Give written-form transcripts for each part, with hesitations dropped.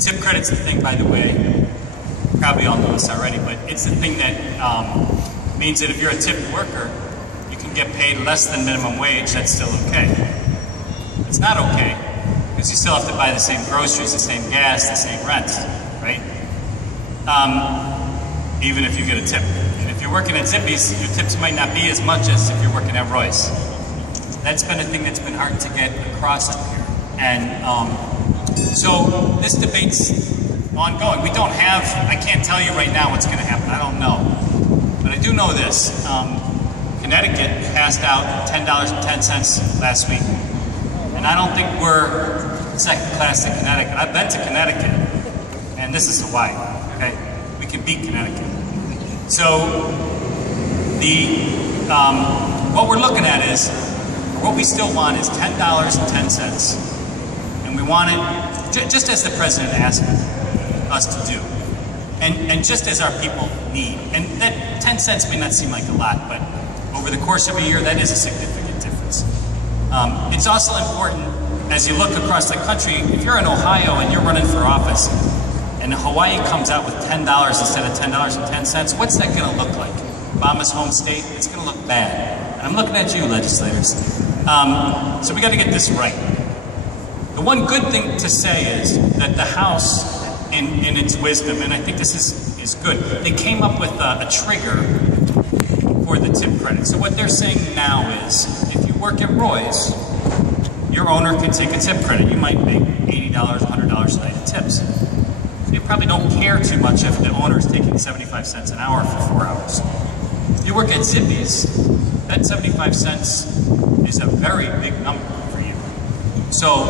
Tip credit's the thing, by the way, probably all know this already, but it's the thing that means that if you're a tipped worker, you can get paid less than minimum wage. That's still okay. It's not okay, because you still have to buy the same groceries, the same gas, the same rent, right? Even if you get a tip. And if you're working at Zippy's, your tips might not be as much as if you're working at Roy's. That's been a thing that's been hard to get across up here. And so this debate's ongoing. We don't have, I can't tell you right now what's going to happen. I don't know. But I do know this. Connecticut passed out $10.10 last week. And I don't think we're second class in Connecticut. I've been to Connecticut, and this is Hawaii, okay? We can beat Connecticut. So what we're looking at is, what we still want is $10.10. And we want it, just as the president asked us to do. And just as our people need. And that 10 cents may not seem like a lot, but over the course of a year, that is a significant difference. It's also important, as you look across the country, if you're in Ohio and you're running for office, and Hawaii comes out with $10 instead of $10.10, what's that going to look like? Obama's home state? It's going to look bad. And I'm looking at you, legislators. So we got to get this right. The one good thing to say is that the House, in its wisdom, and I think this is good, they came up with a trigger for the tip credit. So what they're saying now is, if you work at Roy's, your owner can take a tip credit. You might make $80, $100 a night in tips. You probably don't care too much if the owner is taking 75 cents an hour for 4 hours. If you work at Zippy's, that 75 cents is a very big number for you. So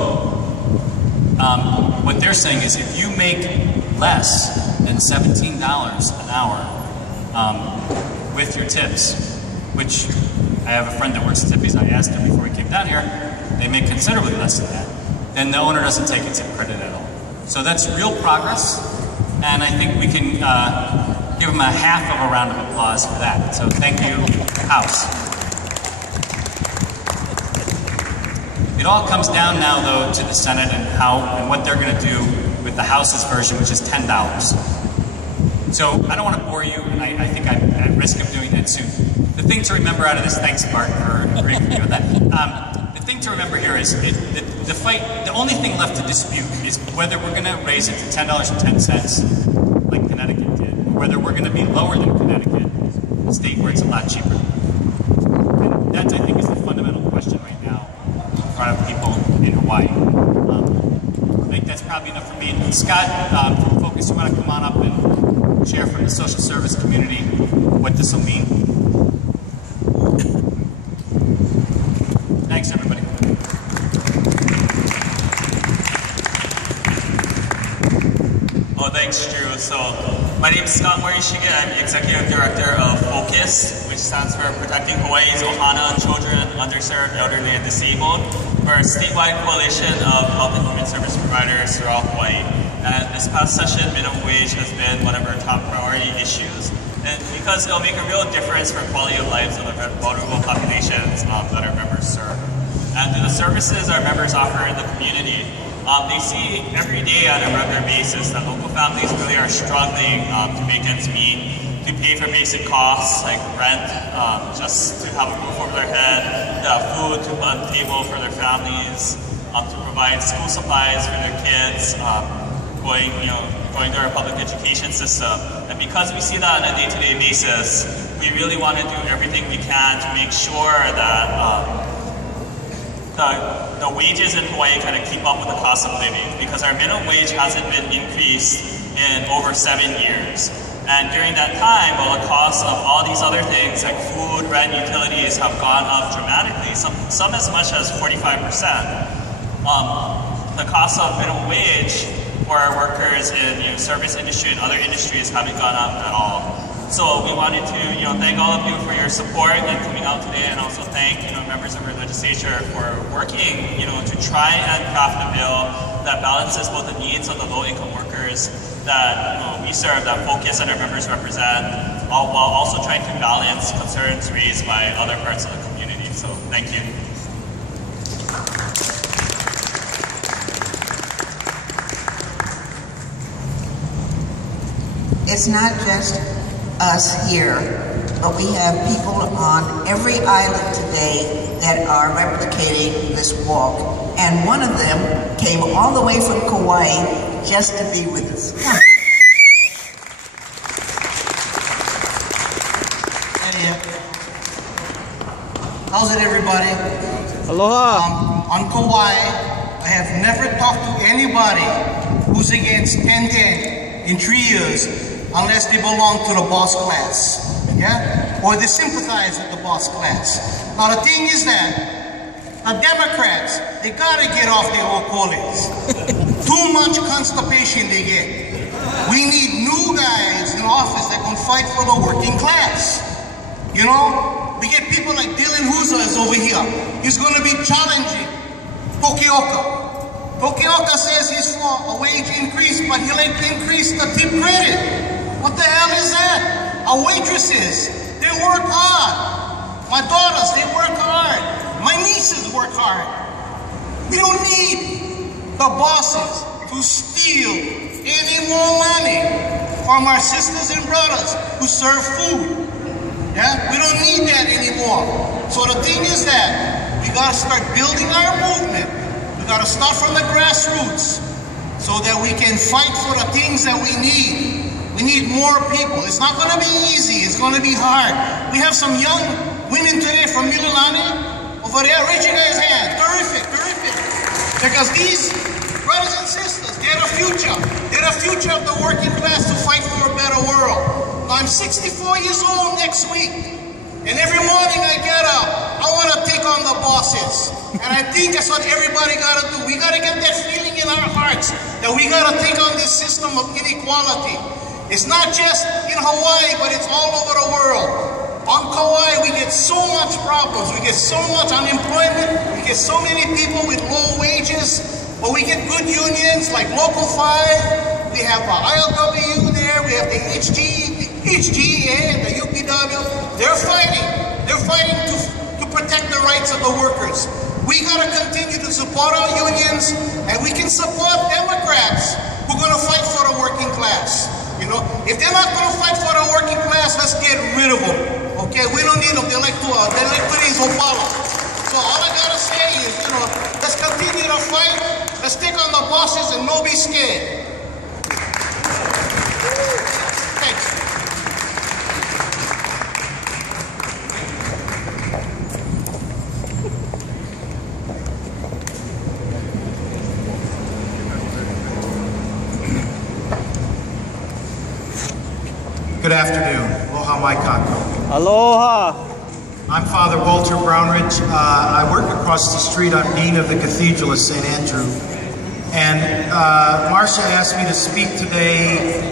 what they're saying is, if you make less than $17 an hour with your tips, which I have a friend that works at Zippy's, I asked him before he came down here, they make considerably less than that, then the owner doesn't take a tip credit at all. So that's real progress, and I think we can give them a half of a round of applause for that. So thank you, House. It all comes down now, though, to the Senate and what they're going to do with the House's version, which is $10. So I don't want to bore you, and I think I'm at risk of doing that soon. The thing to remember out of this, thanks, Bart, for agreeing with me with that. The thing to remember here is the fight, the only thing left to dispute is whether we're going to raise it to $10.10 like Connecticut did, or whether we're going to be lower than Connecticut, a state where it's a lot cheaper. And that, I think, is the fundamental question right now in front of people in Hawaii. I think that's probably enough for me. And Scott, from Focus, you want to come on up and share from the social service community what this will mean? Thanks, everybody. Oh, thanks, Drew. So, my name is Scott Morishige. I'm the Executive Director of Focus, which stands for Protecting Hawaii's Ohana Children, Underserved, Elderly, and Disabled. We're a statewide coalition of health and human service providers throughout Hawaii. And this past session, minimum wage has been one of our top priority issues. And because it'll make a real difference for quality of lives of the vulnerable populations that our members serve. And through the services our members offer in the community, they see every day on a regular basis that local families really are struggling to make ends meet, to pay for basic costs like rent, just to have a roof over their head, food to put on the table for their families, to provide school supplies for their kids, going to our public education system. And because we see that on a day-to-day basis, we really want to do everything we can to make sure that the wages in Hawaii kind of keep up with the cost of living, because our minimum wage hasn't been increased in over 7 years. And during that time, while the cost of all these other things like food, rent, utilities have gone up dramatically, some as much as 45%, the cost of minimum wage for our workers in service industry and other industries haven't gone up at all. So we wanted to thank all of you for your support and coming out today, and also thank members of our legislature for working to try and craft a bill that balances both the needs of the low-income workers that we serve, that Focus and our members represent, while also trying to balance concerns raised by other parts of the community. So thank you. it's not just us here, but we have people on every island today that are replicating this walk. And one of them came all the way from Kauai just to be with us. How's it, everybody? Aloha. On Kauai, I have never talked to anybody who's against 10-10 in 3 years unless they belong to the boss class, yeah? Or they sympathize with the boss class. Now the thing is that the Democrats, they gotta get off their ocoles. Too much constipation they get. We need new guys in office that can fight for the working class. You know? We get people like Dylan Huza is over here. He's going to be challenging Tokioka. Tokioka says he's for a wage increase, but he'll increase the tip credit. What the hell is that? Our waitresses, they work hard. My daughters, they work hard. My nieces work hard. We don't need the bosses to steal any more money from our sisters and brothers who serve food. Yeah, we don't need that anymore. So the thing is that we gotta start building our movement. We gotta start from the grassroots so that we can fight for the things that we need. We need more people. It's not gonna be easy, it's gonna be hard. We have some young women today from Mililani over there. Raise your guys' hands. Terrific, terrific. Because these brothers and sisters, they're the future. They're the future of the working class to fight for a better world. I'm 64 years old next week, and every morning I get up, I want to take on the bosses. And I think that's what everybody got to do. We got to get that feeling in our hearts that we got to take on this system of inequality. It's not just in Hawaii, but it's all over the world. On Kauai, we get so much problems. We get so much unemployment. We get so many people with low wages, but we get good unions like Local 5. We have ILWU there. We have the HGA and the UPW. They're fighting. They're fighting to protect the rights of the workers. We gotta continue to support our unions, and we can support Democrats who are gonna fight for the working class. You know, if they're not gonna fight for the working class, let's get rid of them. Okay, we don't need them. They're like these Opala. So all I gotta say is, you know, let's continue to fight. Let's take on the bosses and no be scared. Good afternoon. Aloha mai kakou. Aloha. I'm Father Walter Brownridge. I work across the street. I'm Dean of the Cathedral of St. Andrew. And Marcia asked me to speak today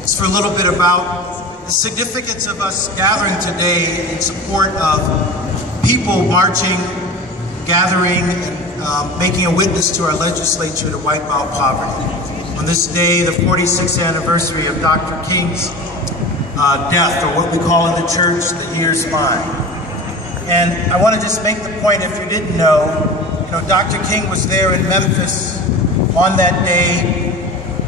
just for a little bit about the significance of us gathering today in support of people marching, gathering, and making a witness to our legislature to wipe out poverty. On this day, the 46th anniversary of Dr. King's death, or what we call in the church, the year's mine. And I want to just make the point, if you didn't know, Dr. King was there in Memphis on that day,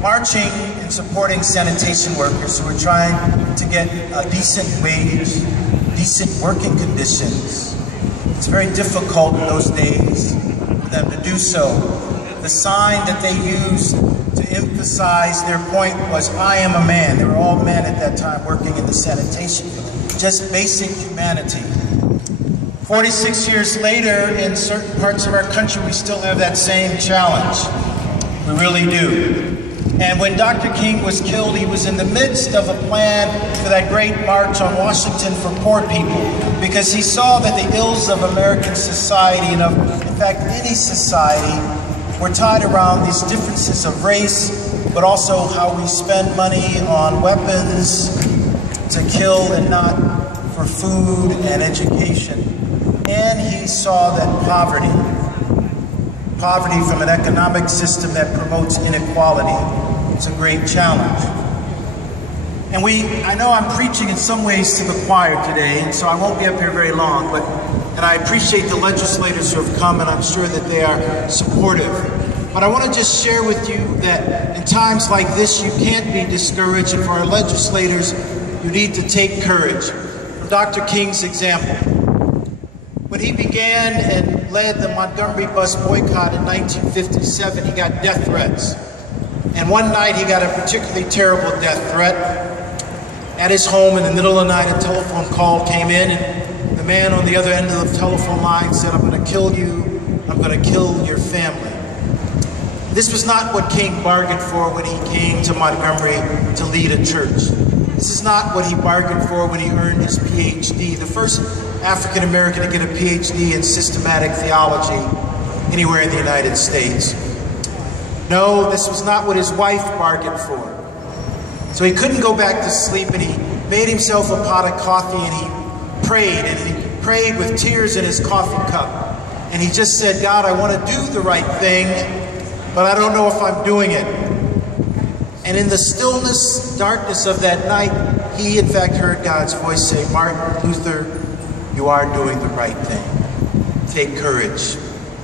marching and supporting sanitation workers who were trying to get a decent wage, decent working conditions. It's very difficult in those days for them to do so. The sign that they used to emphasize their point was, I am a man. They were all men at that time working in the sanitation, just basic humanity. 46 years later, in certain parts of our country, we still have that same challenge. We really do. And when Dr. King was killed, he was in the midst of a plan for that great march on Washington for poor people, because he saw that the ills of American society, and of, in fact, any society, were tied around these differences of race, but also how we spend money on weapons to kill and not for food and education. And he saw that poverty from an economic system that promotes inequality, is a great challenge. And I know I'm preaching in some ways to the choir today, and so I won't be up here very long, and I appreciate the legislators who have come, and I'm sure that they are supportive. But I want to just share with you that in times like this, you can't be discouraged, and for our legislators, you need to take courage. From Dr. King's example, when he began and led the Montgomery bus boycott in 1957, he got death threats. And one night he got a particularly terrible death threat. At his home in the middle of the night, a telephone call came in, and the man on the other end of the telephone line said, "I'm going to kill you, I'm going to kill your family." This was not what King bargained for when he came to Montgomery to lead a church. This is not what he bargained for when he earned his PhD, the first African American to get a PhD in systematic theology anywhere in the United States. No, this was not what his wife bargained for. So he couldn't go back to sleep, and he made himself a pot of coffee, and he prayed with tears in his coffee cup. And he just said, "God, I want to do the right thing, but I don't know if I'm doing it." And in the stillness, darkness of that night, he in fact heard God's voice say, "Martin Luther, you are doing the right thing. Take courage.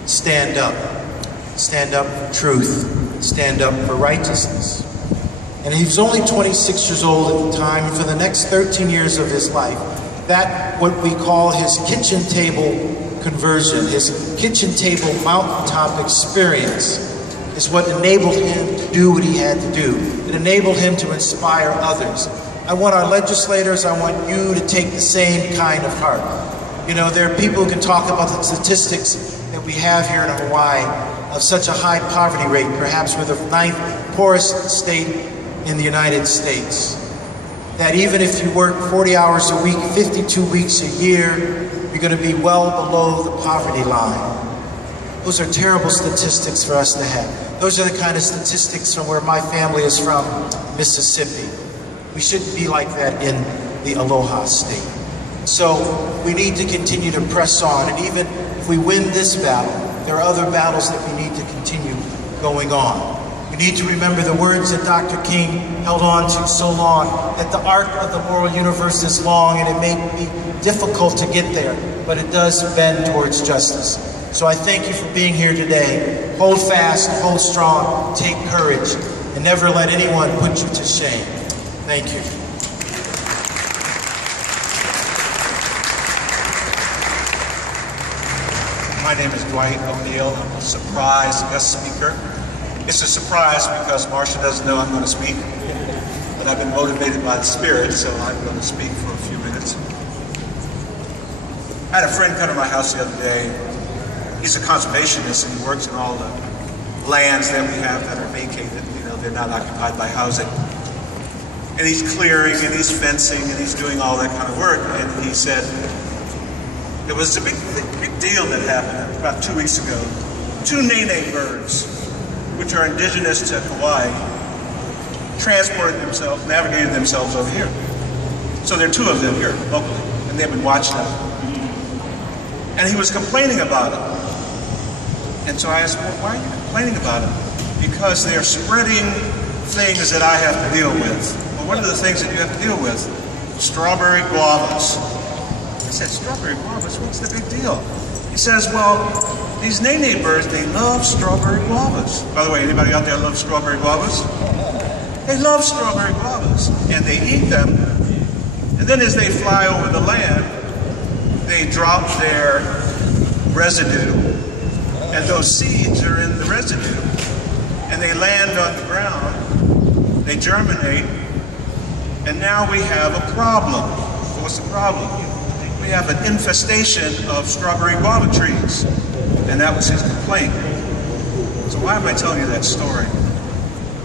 Stand up. Stand up for truth. Stand up for righteousness." And he was only 26 years old at the time, and for the next 13 years of his life, that what we call his kitchen table conversion, his kitchen table mountaintop experience, is what enabled him to do what he had to do. It enabled him to inspire others. I want our legislators, I want you to take the same kind of heart. You know, there are people who can talk about the statistics that we have here in Hawaii of such a high poverty rate. Perhaps we're the 9th poorest state in the United States. That even if you work 40 hours a week, 52 weeks a year, you're going to be well below the poverty line. Those are terrible statistics for us to have. Those are the kind of statistics from where my family is from, Mississippi. We shouldn't be like that in the Aloha State. So we need to continue to press on, and even if we win this battle, there are other battles that we need to continue going on. We need to remember the words that Dr. King held on to so long, that the arc of the moral universe is long, and it may be difficult to get there, but it does bend towards justice. So I thank you for being here today. Hold fast, hold strong, take courage, and never let anyone put you to shame. Thank you. My name is Dwight O'Neill. I'm a surprise guest speaker. It's a surprise because Marcia doesn't know I'm going to speak, but I've been motivated by the Spirit, so I'm going to speak for a few minutes. I had a friend come to my house the other day. He's a conservationist, and he works in all the lands that we have that are vacated. You know, they're not occupied by housing. And he's clearing, and he's fencing, and he's doing all that kind of work. And he said, there was a big deal that happened about 2 weeks ago. 2 nene birds, which are indigenous to Hawaii, navigated themselves over here. So there are 2 of them here locally, and they've been watched out. And he was complaining about it. And so I asked him, well, why are you complaining about it? Because they're spreading things that I have to deal with. Well, what are the things that you have to deal with? Strawberry guavas. I said, strawberry guavas? What's the big deal? He says, well, these nene birds, they love strawberry guavas. By the way, anybody out there love strawberry guavas? They love strawberry guavas, and they eat them. And then as they fly over the land, they drop their residue, and those seeds are in the residue, and they land on the ground, they germinate, and now we have a problem. What's the problem? We have an infestation of strawberry guava trees, and that was his complaint. So why am I telling you that story?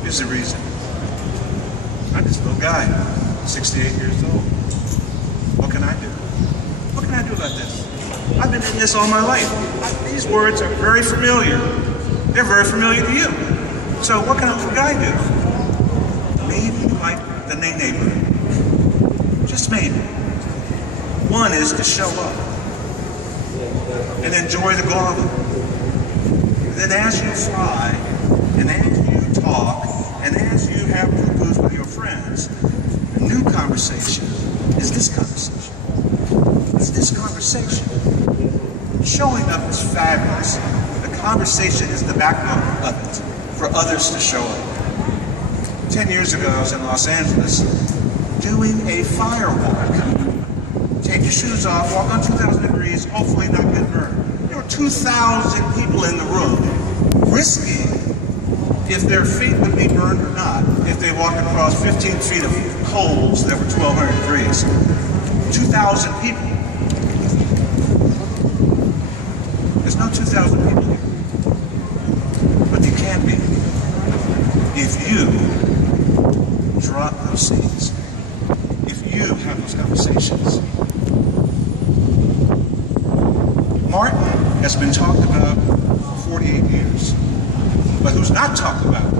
Here's the reason. I'm just a little guy, 68 years old. What can I do? What can I do about this? I've been in this all my life. These words are very familiar. They're very familiar to you. So what can I do? Maybe like the nene bird. Just maybe. One is to show up and enjoy the guava. Then as you fly, and as you talk, and as you have poo-poos with your friends, the new conversation is this conversation. It's this conversation. Showing up is fabulous. The conversation is the backbone. of it, for others to show up. 10 years ago, I was in Los Angeles doing a fire walk. Take your shoes off, walk on 2,000 degrees, hopefully not get burned. There were 2,000 people in the room risking if their feet would be burned or not if they walked across 15 feet of coals that were 1,200 degrees. 2,000 people. There's no 2,000 people here. But there can be if you draw up those scenes. If you have those conversations. Martin has been talked about for 48 years. But who's not talked about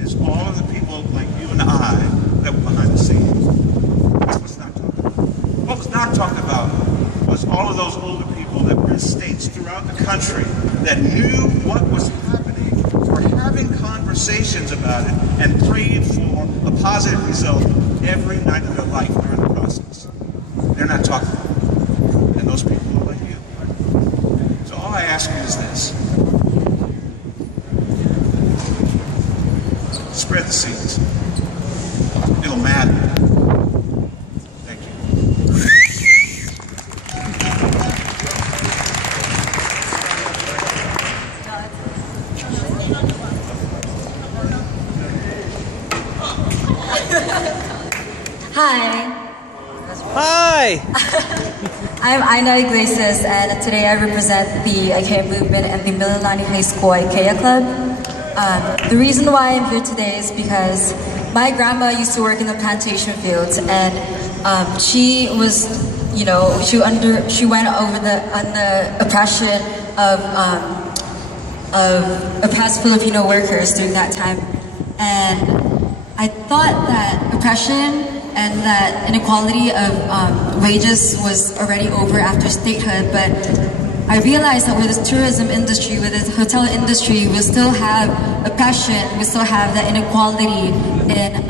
is all of the people like you and I that were behind the scenes. That's what's not talked about. What was not talked about was all of those older people that were in states throughout the country that knew what was happening, were having conversations about it, and prayed for a positive result every night of their life during the process. They're not talked about. And those people are like you. So all I ask you is this. Spread the seeds. It'll matter. Thank you. Hi. Hi! I'm Aina Iglesias, and today I represent the IKEA movement and the Mililani High School IKEA Club. The reason why I'm here today is because my grandma used to work in the plantation fields, and she was, you know, she went over the oppression of oppressed Filipino workers during that time, and I thought that oppression and that inequality of wages was already over after statehood, but I realized that with the tourism industry, with the hotel industry, we still have oppression, we still have that inequality in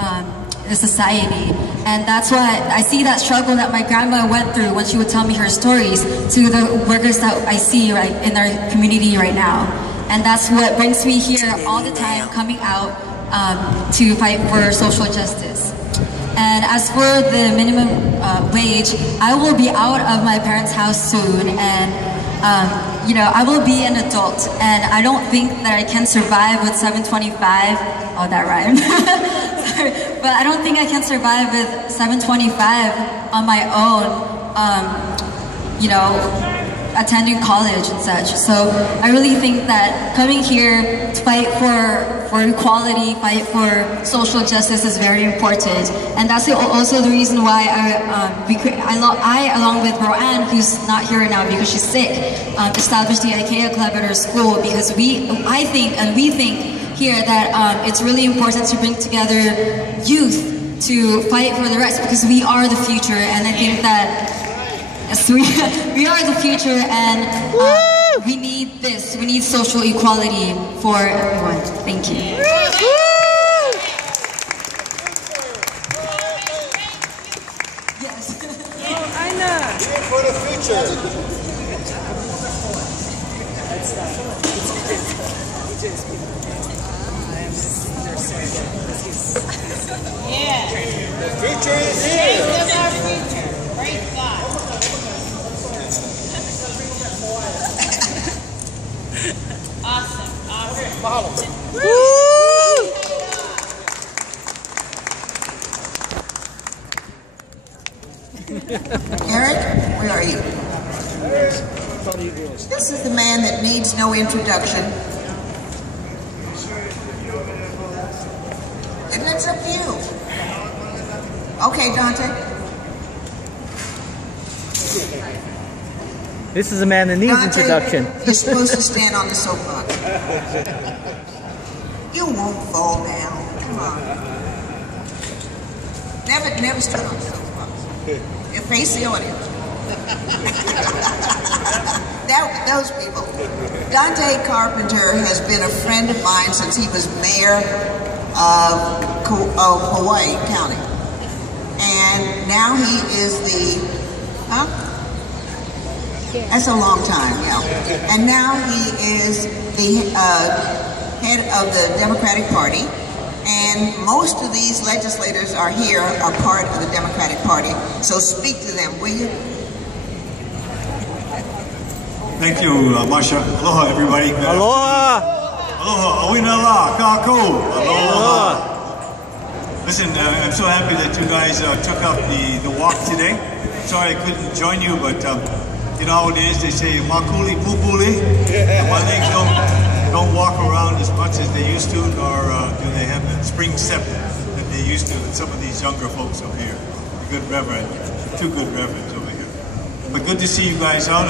the society. And that's why I see that struggle that my grandma went through when she would tell me her stories to the workers that I see right in our community right now. And that's what brings me here all the time, coming out to fight for social justice. And as for the minimum wage, I will be out of my parents' house soon, and you know, I will be an adult, and I don't think that I can survive with $7.25. Oh, that rhymed. Sorry. But I don't think I can survive with $7.25 on my own, you know, attending college and such. So I really think that coming here to fight for equality, fight for social justice is very important. And that's also the reason why I along with Roanne, who's not here now because she's sick, established the IKEA Club at our school, because we think here that it's really important to bring together youth to fight for the rights, because we are the future, and I think that yes, we are the future, and we need this. We need social equality for everyone. Thank you. Yes. Oh, Aina! For the future. Yeah. The future is here. This is our future. Praise God. Awesome. Mahalo. Eric, where are you? This is the man that needs no introduction. And it's up to you. Okay, Dante. This is a man that needs Dante, introduction. You're supposed to stand on the soapbox. You won't fall down. Come on. Never stood on the soapbox. You face the audience. Those people. Dante Carpenter has been a friend of mine since he was mayor of Hawaii County. And now he is the, that's a long time, yeah. And now he is the head of the Democratic Party, and most of these legislators are here, are part of the Democratic Party. So speak to them, will you? Thank you, Marsha. Aloha, everybody. Aloha! Aloha, awinala, kako. Aloha. Listen, I'm so happy that you guys took up the walk today. Sorry I couldn't join you, but you know how it is. They say makuli pupuli. My legs don't walk around as much as they used to, nor do they have that spring step that they used to with some of these younger folks up here. Good reverend, two good reverends over here. But good to see you guys out.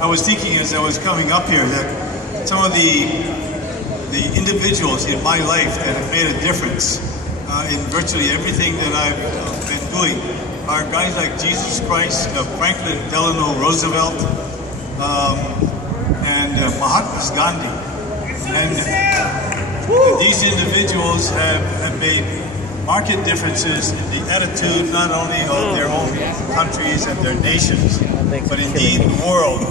I was thinking as I was coming up here that some of the individuals in my life that have made a difference in virtually everything that I've been doing are guys like Jesus Christ, Franklin Delano Roosevelt, and Mahatma Gandhi. And these individuals have made marked differences in the attitude not only of their own countries and their nations, but indeed the world,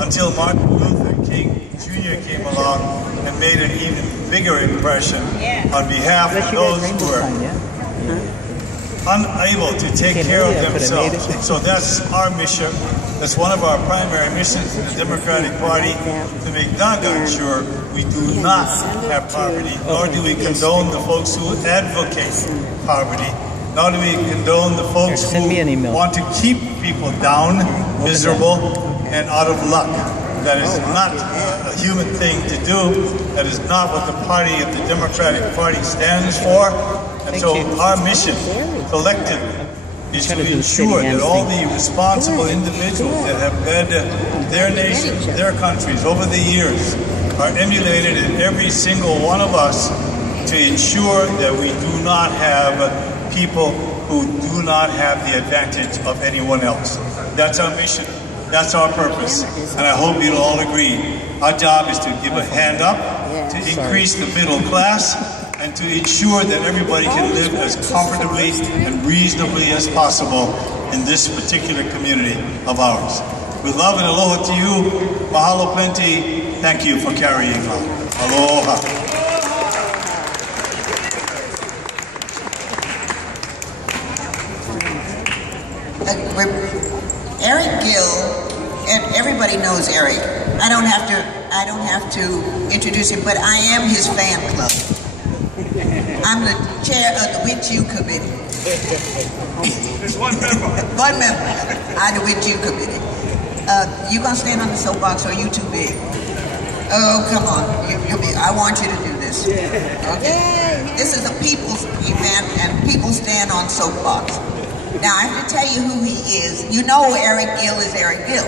until Martin Luther King Jr. came along and made an even bigger impression on behalf of those who are unable to take care of themselves. So that's our mission. That's one of our primary missions in the Democratic Party, to make doggone sure we do not have poverty, nor do we condone the folks who advocate poverty, nor do we condone the folks who want to keep people down, miserable, and out of luck. That is not a human thing to do. That is not what the party of the Democratic Party stands for. And so our mission, collectively, is to ensure that all the responsible individuals that have led their nations, their countries over the years are emulated in every single one of us, to ensure that we do not have people who do not have the advantage of anyone else. That's our mission. That's our purpose. And I hope you'll all agree. Our job is to give a hand up, to increase the middle class, and to ensure that everybody can live as comfortably and reasonably as possible in this particular community of ours. With love and aloha to you, mahalo plenty, thank you for carrying on. Aloha. Eric Gill, everybody knows Eric. I don't have to introduce him, but I am his fan club. I'm the chair of the With You Committee. There's one member. One member. I'm the With You Committee. You gonna stand on the soapbox, or are you too big? Oh, come on. I want you to do this. Okay. This is a people's event, and people stand on soapbox. Now, I have to tell you who he is. You know Eric Gill is Eric Gill.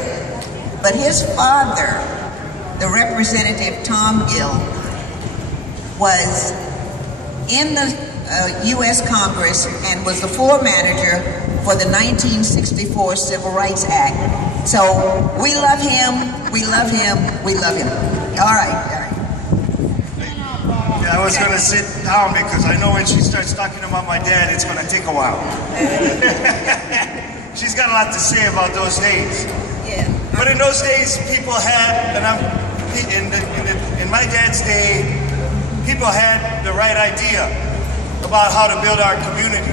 But his father, the Representative Tom Gill, was in the U.S. Congress and was the floor manager for the 1964 Civil Rights Act. So we love him, we love him, we love him. All right. I was going to sit down because I know when she starts talking about my dad, it's going to take a while. She's got a lot to say about those days. Yeah. But in those days, people had, and in my dad's day, people had the right idea about how to build our community.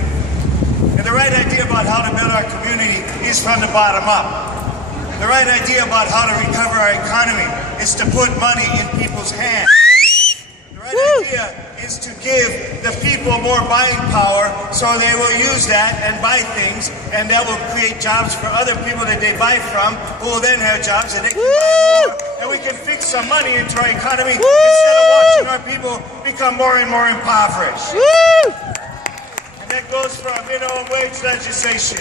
And the right idea about how to build our community is from the bottom up. The right idea about how to recover our economy is to put money in people's hands. The right idea is to give the people more buying power so they will use that and buy things, and that will create jobs for other people that they buy from, who will then have jobs and they can buy more. And we can fix some money into our economy instead of watching our people become more and more impoverished. And that goes for a minimum wage legislation.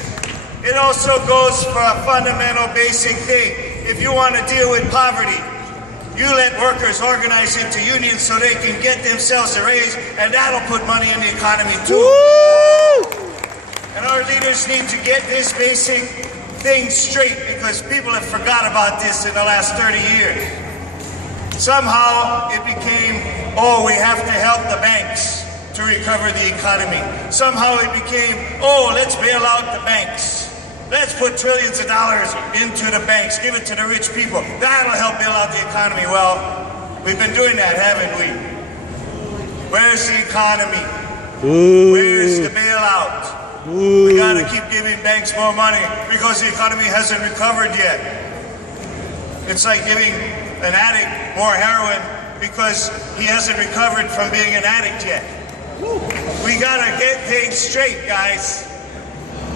It also goes for a fundamental basic thing. If you want to deal with poverty, you let workers organize into unions so they can get themselves a raise, and that'll put money in the economy too. And our leaders need to get this basic thing straight, because people have forgot about this in the last 30 years. Somehow it became, oh, we have to help the banks to recover the economy. Somehow it became, oh, let's bail out the banks. Let's put trillions of dollars into the banks, give it to the rich people. That'll help bail out the economy. Well, we've been doing that, haven't we? Where's the economy? Where's the bailout? We gotta keep giving banks more money because the economy hasn't recovered yet. It's like giving an addict more heroin because he hasn't recovered from being an addict yet. We gotta get things straight, guys.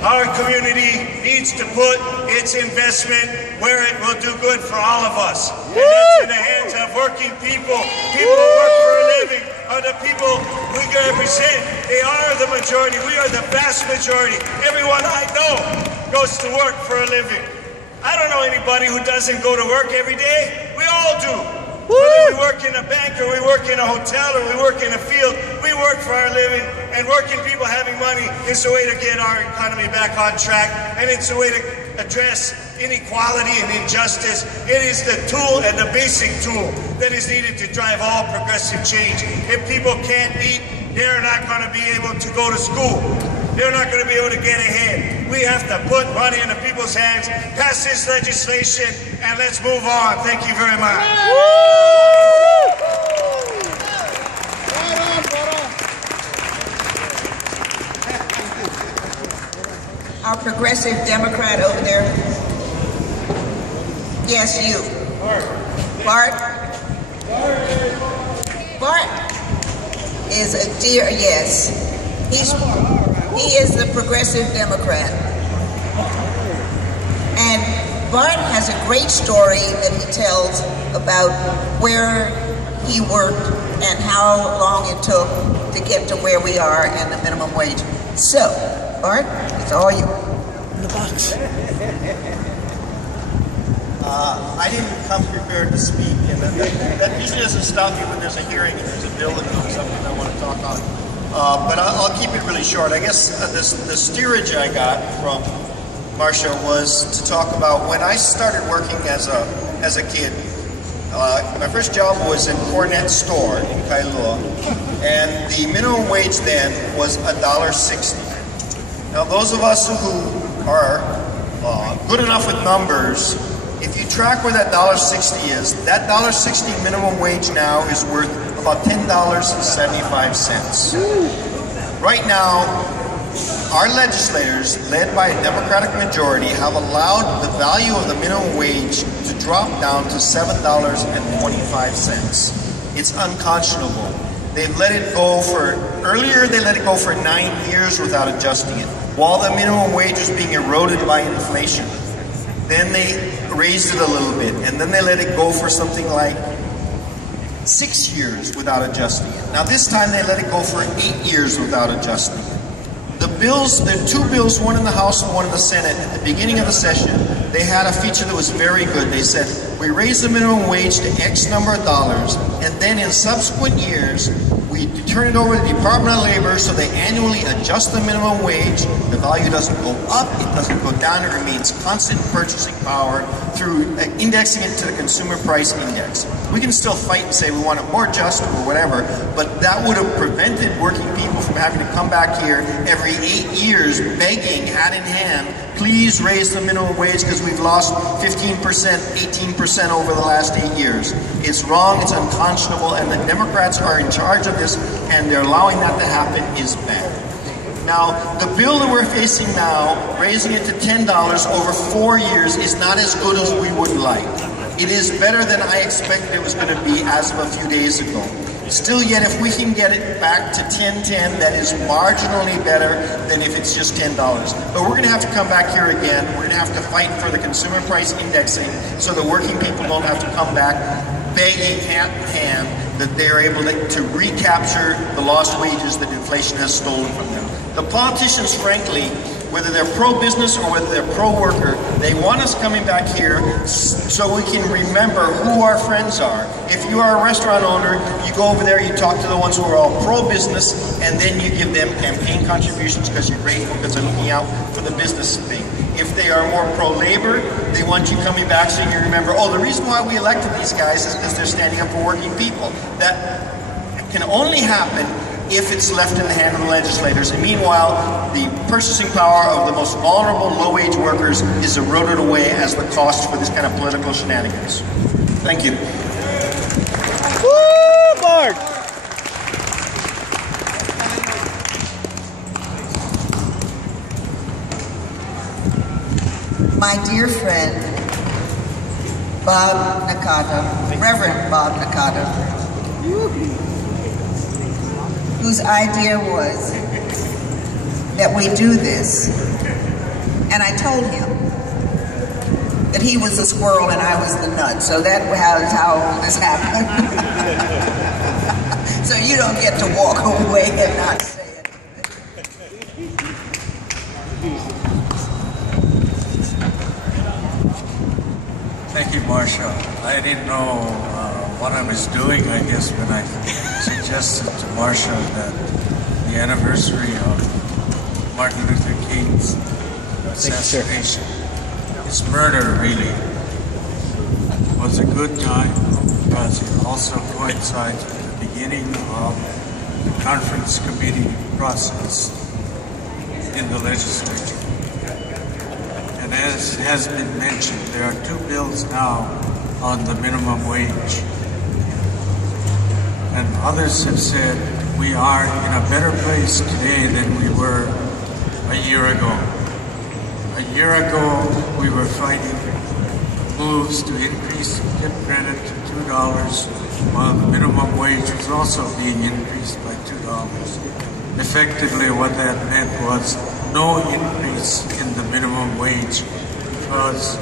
Our community needs to put its investment where it will do good for all of us. And that's in the hands of working people. People who work for a living are the people we represent. They are the majority. We are the vast majority. Everyone I know goes to work for a living. I don't know anybody who doesn't go to work every day. We all do. Whether we work in a bank or we work in a hotel or we work in a field, we work for our living, and working people having money is a way to get our economy back on track, and it's a way to address inequality and injustice. It is the tool and the basic tool that is needed to drive all progressive change. If people can't eat, they're not going to be able to go to school. They're not going to be able to get ahead. We have to put money in the people's hands, pass this legislation, and let's move on. Thank you very much. Our progressive Democrat over there. Yes, you. Bart. Bart is a dear, yes. He is the progressive Democrat. And Bart has a great story that he tells about where he worked and how long it took to get to where we are and the minimum wage. So, Bart, it's all you. In the box. I didn't come prepared to speak, and that usually doesn't stop me when there's a hearing and there's a bill and something I want to talk on. But I'll keep it really short. I guess the steerage I got from Marcia was to talk about when I started working as a kid. My first job was in Cornet store in Kailua, and the minimum wage then was $1.60. Now those of us who are good enough with numbers, if you track where that $1.60 is, that $1.60 minimum wage now is worth about $10.75. Right now, our legislators, led by a Democratic majority, have allowed the value of the minimum wage to drop down to $7.25. It's unconscionable. They've let it go for, earlier they let it go for 9 years without adjusting it, while the minimum wage was being eroded by inflation. Then they raised it a little bit, and then they let it go for something like 6 years without adjusting it. Now this time they let it go for 8 years without adjusting it. The bills, there are two bills, one in the House and one in the Senate. At the beginning of the session, they had a feature that was very good. They said, we raise the minimum wage to X number of dollars, and then in subsequent years, we turn it over to the Department of Labor so they annually adjust the minimum wage. The value doesn't go up, it doesn't go down, it remains constant purchasing power through indexing it to the consumer price index. We can still fight and say we want it more just or whatever, but that would have prevented working people from having to come back here every 8 years begging, hat in hand, please raise the minimum wage because we've lost 15%, 18% over the last 8 years. It's wrong, it's unconscionable, and the Democrats are in charge of this, and they're allowing that to happen is bad. Now, the bill that we're facing now, raising it to $10 over 4 years, is not as good as we would like. It is better than I expected it was going to be as of a few days ago. Still yet, if we can get it back to $10.10, that is marginally better than if it's just $10. But we're going to have to come back here again. We're going to have to fight for the consumer price indexing so that working people don't have to come back begging hand in hand that they're able to recapture the lost wages that inflation has stolen from them. The politicians, frankly, whether they're pro-business or whether they're pro-worker, they want us coming back here so we can remember who our friends are. If you are a restaurant owner, you go over there, you talk to the ones who are all pro-business, and then you give them campaign contributions because you're grateful because they're looking out for the business thing. If they are more pro-labor, they want you coming back so you remember, oh, the reason why we elected these guys is because they're standing up for working people. That can only happen if it's left in the hand of the legislators. And meanwhile, the purchasing power of the most vulnerable low-wage workers is eroded away as the cost for this kind of political shenanigans. Thank you. Woo, Bart! my dear friend, Bob Nakata, Reverend Bob Nakata, whose idea was that we do this. And I told him that he was the squirrel and I was the nut. So that was how this happened. So you don't get to walk away and not say it. Thank you, Marsha. I didn't know what I was doing, I guess, when I suggested to Marsha that the anniversary of Martin Luther King's assassination, his murder really, was a good time because it also coincides with the beginning of the conference committee process in the legislature. And as has been mentioned, there are 2 bills now on the minimum wage. And others have said we are in a better place today than we were a year ago. A year ago, we were fighting moves to increase the tip credit to $2, while the minimum wage was also being increased by $2. Effectively, what that meant was no increase in the minimum wage because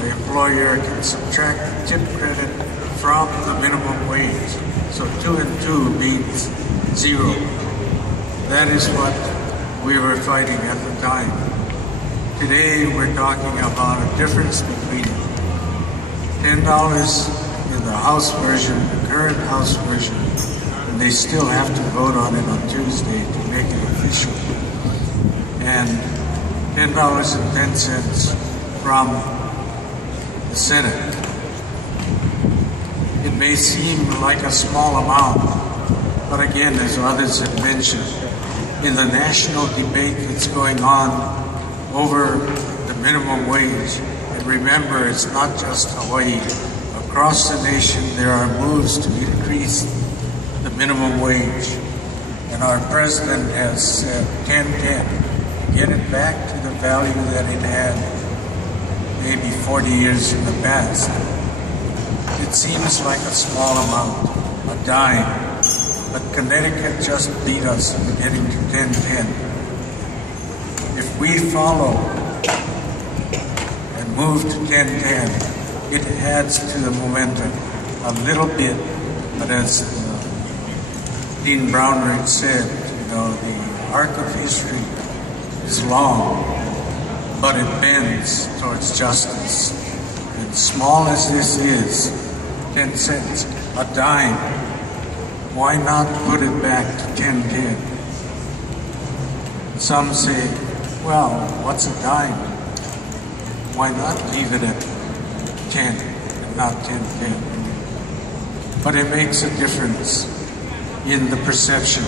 the employer can subtract the tip credit from the minimum wage. So 2 and 2 means 0. That is what we were fighting at the time. Today we're talking about a difference between $10 in the House version, the current House version, and they still have to vote on it on Tuesday to make it official, and $10.10 from the Senate. It may seem like a small amount, but again, as others have mentioned, in the national debate that's going on over the minimum wage, and remember, it's not just Hawaii. Across the nation, there are moves to increase the minimum wage, and our president has said 10-10, get it back to the value that it had maybe 40 years in the past. It seems like a small amount, a dime, but Connecticut just beat us in getting to 10-10. If we follow and move to 10-10, it adds to the momentum a little bit, but as Dean Brownridge said, the arc of history is long, but it bends towards justice. And small as this is, 10 cents, a dime, why not put it back to 10-10? Some say, well, what's a dime? Why not leave it at 10 and not 10-10? But it makes a difference in the perception.